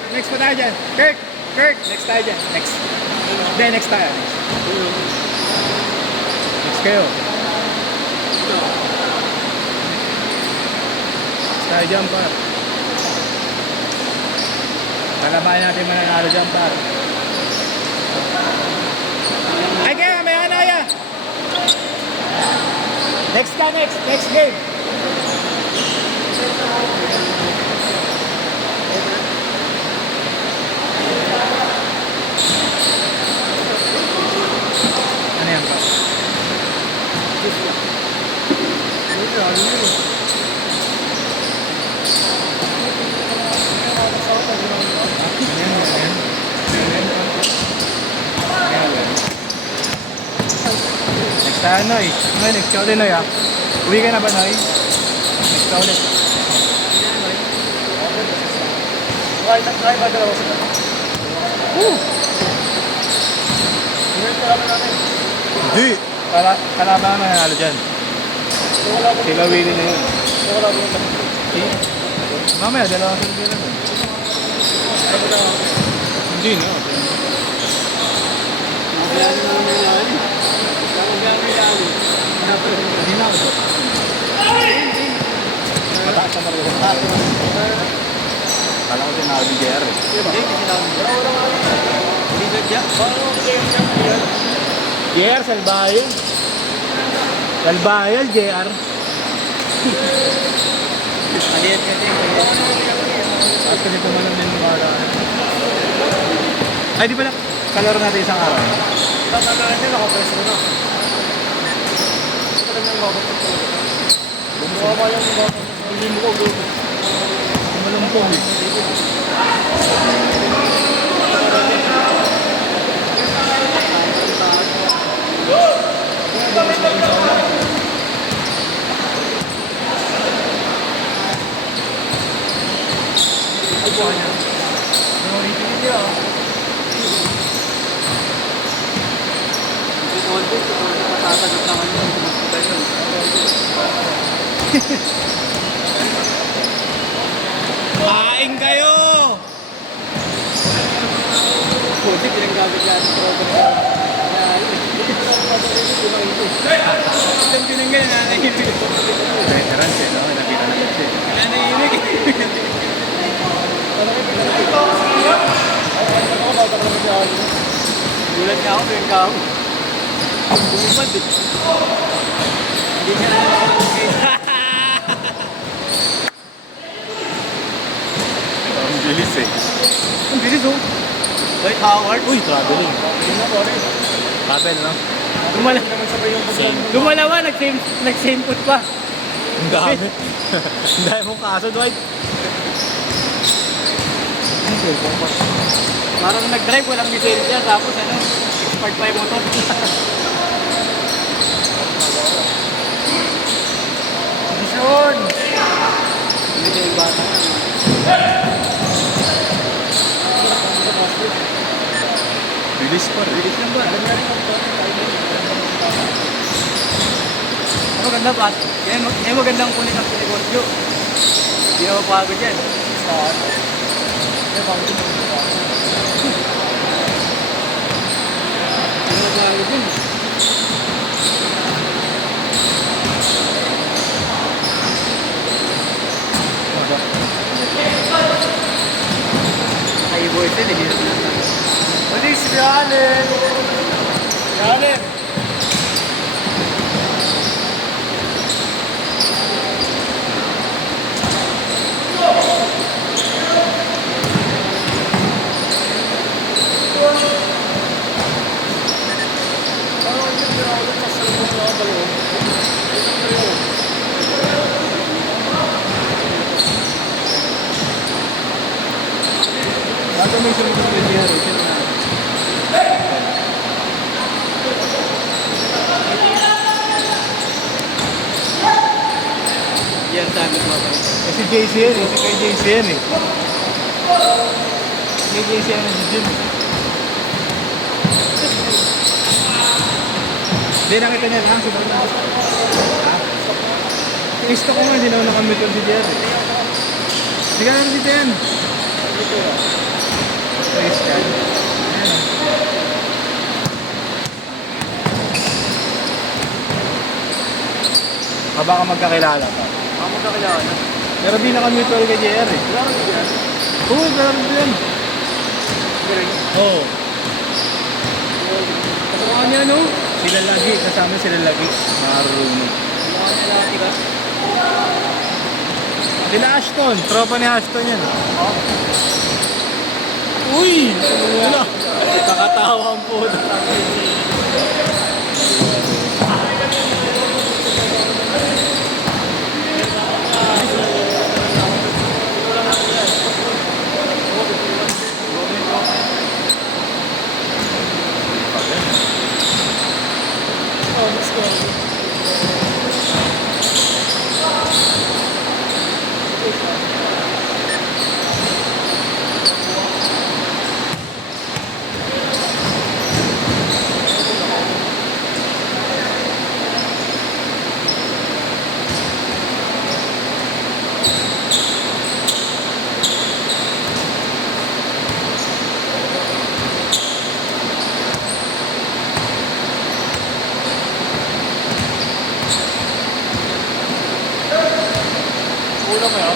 Kirk, next pa tayo dyan. Kirk, next tayo dyan. Next. Hindi, next tayo. Next kayo. Next tayo dyan, par. Lalabayan natin mananalo dyan, par. Ay, kaya, may anaya. Next ka, next game. Ano yan pa? Next tayo, Noy. Next ka ulit, Noy, ha? Uwi ka na ba, Noy? Next ka ulit. Try ba dalawa sila? Hindi! Kalaban na nanalo dyan. Sila Willie na yun. Mamaya, dalawa sila dyan. Hindi na. Hindi na ako. Mataas na talaga. Kala ko tinawag ni JR eh. Hindi, tinawag ni JR. Hindi na dyan. JR, salbayan. Salbayan, JR. Maliit ka din. At ganito man lang din para. Ay, di pala. Kalaro natin isang araw. Tatanahan niya, nakapreso na. Ito lang yung mabot. Bumuha pa yung mabot. Hindi mo ko gulong. Malumpong eh. Ay, buha niya. Nangulitin niya. Masasagot naman yun. Kain kayo! Buti, pinanggamit yan. Isang tinanggal, nanahimik. Veteran siya, no? Nakita na siya. Nanahimik. Gulat ka ako, pinang ka ako. Bumipad eh. Hindi ka na ang bilis eh. Ang bilis oh. Wait, Howard. Uy, traveling. Travel, no? Gumalawa, nag-same put pa. Ang dami. Ang dami mong kaso, Dwight. Parang nag-drive, walang lisensya, tapos ano, expired pa yung motor. Vision! Hindi na yung bata. Bilis pa rin. Bilis lang ba? Maganda ba? Yan magandang kunin ang negosyo. Hindi na mapagod yan. Hindi na mapagod yan. Ay, boys din, hindi na Malis, Allen! Allen! May sunod na pwede yan sabi ko ba? Si JCN eh, si kay JCN eh. Si JCN na si Jim eh. Hindi nakita niya lang, si Bang. Yung isto ko nga, hindi na ako nakamit yung si Jerry. Hindi ka naman si Jen. Face cam. Baka magkakilala pa. Baka magkakilala. Pero di na kami mutual kay JR eh. Wala kang yan. Oo, meron din yan. Oo. Kasama niya, no? Sila lagi, kasama sila lagi. Marunong. Kasama niya laki ka. Sila Ashton, tropa ni Ashton yan. Uy! Wala. Nakatawa ang puto. Ulang kayo?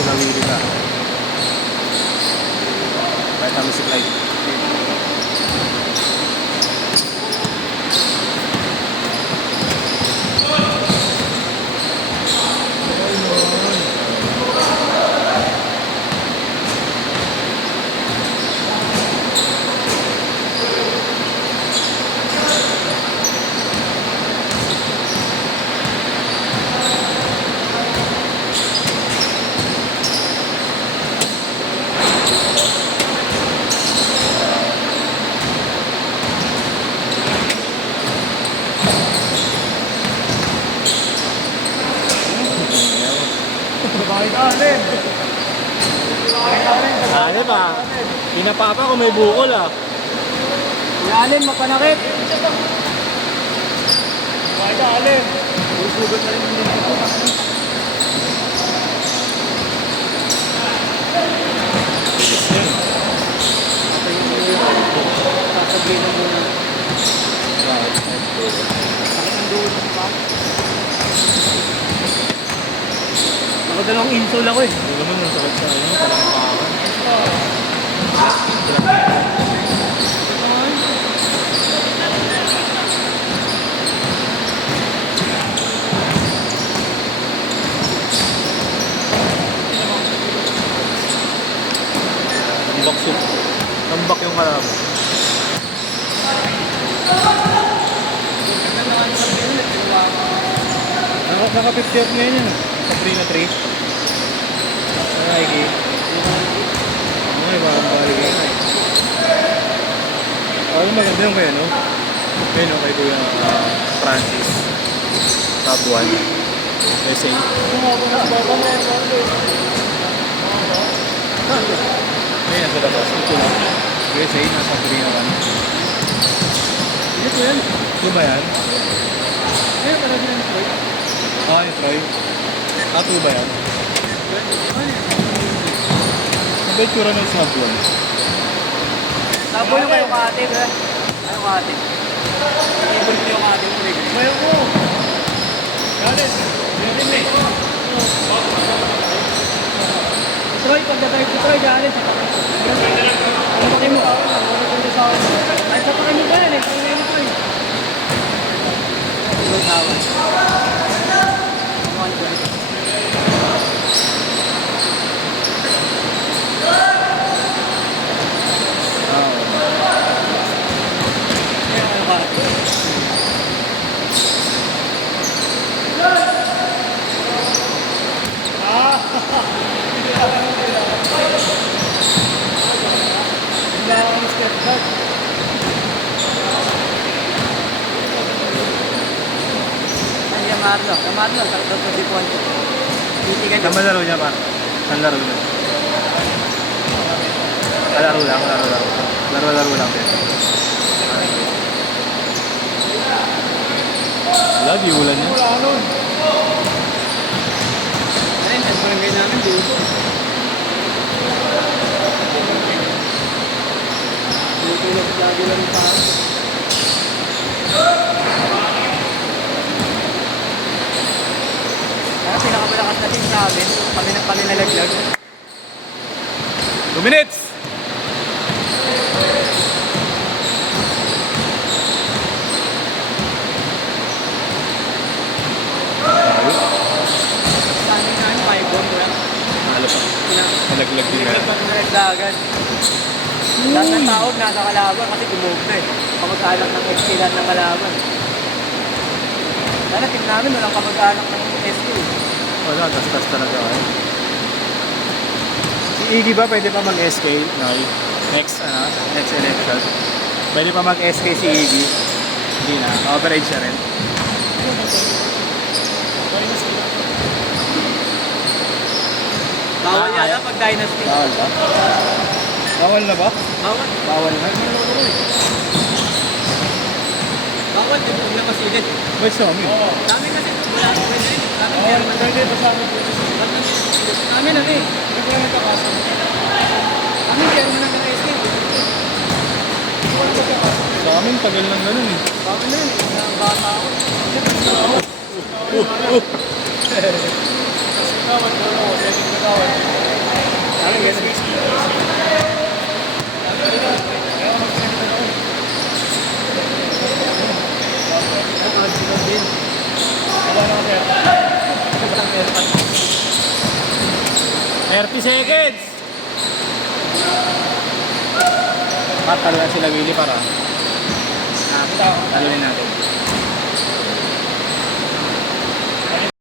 Kulawili ka. Kahit kami si Clyde. Bakit alin? Bakit alin? Ano ba? Pinapapa ko may bukol ah. Alin, mapanakit. Bakit alin? Usugot na rin yung dito. Sasabihin na muna. Sakit ang dulo ng pa. Nakadalawang insole ako eh. Hindi naman yung sakit sa ano, talampakan. Tambak soup. Tambak yung kalaban. Naka-50 up ngayon yun. Sa 3 na 3. Ay, okay. Ay, parang baligay na eh. Parang maganda yung kayo, no? Kaya no, kay Kuya Francis. Sabuan. SA. Ayun, nasa labas. Ito lang. USA, nasa 3 na 1. Ito yan. Ito ba yan? Ayun, parang yan. Ah, yung Troy. Tattoo ba yan? Ano ba yung tura ng Sabuan? Tabo yung kayo kate, ba? Ano kate? Favorite yung kate mo rin. Mayo ko. Galit. Galit eh. Troy, pagdadrive ko Troy, galit. Ano ba kayo mo? Ay, sa pakay mo ba yan eh? Pangay mo Troy. Troy, tawag. Ano ba? Step back. Marlo. Kay Marlo, sa Dipuan. Titigan Saan ba laro niya, par? Saan laro niya? Laro lang. Laro lang din. Wala, di ulan niya. Wala nun. Ayun, sa barangay namin, dito. Dito lagi lang yung parang. Kaya pinakamalakas na team sa amin, kami nalaglag. 2 minutes! Sa amin namin, 5 bomb, wala. Mahalo pa. Nalaglag din na. Nalaglagan. Lahat ng tao nasa kalaban kasi gumove na eh. Kamag-anak ng SK ng kalaban. Dahil team namin walang kamag-anak ng SK. Wala, gasgas talaga. Si Iggy ba pwede pa mag-SK? Next election. Pwede pa mag-SK si Iggy? Hindi na. Overage siya rin. Bawal yata pag dynasty. Bawal ba? Bawal na ba? Bawal. Bawal na. Bawal, di mo na masilid. Wait, so amin. Kami kasi wala ko pwede rin. Kami German. Pwede ba sa amin? Kami na eh. Hindi ko naman kakasa. Kami German ang SK. Sa amin, tagal lang ganun eh. Kami na yun. Isang bata ako. Kami SK. Din. 30 seconds! Patalo na sila Willie para talunin natin.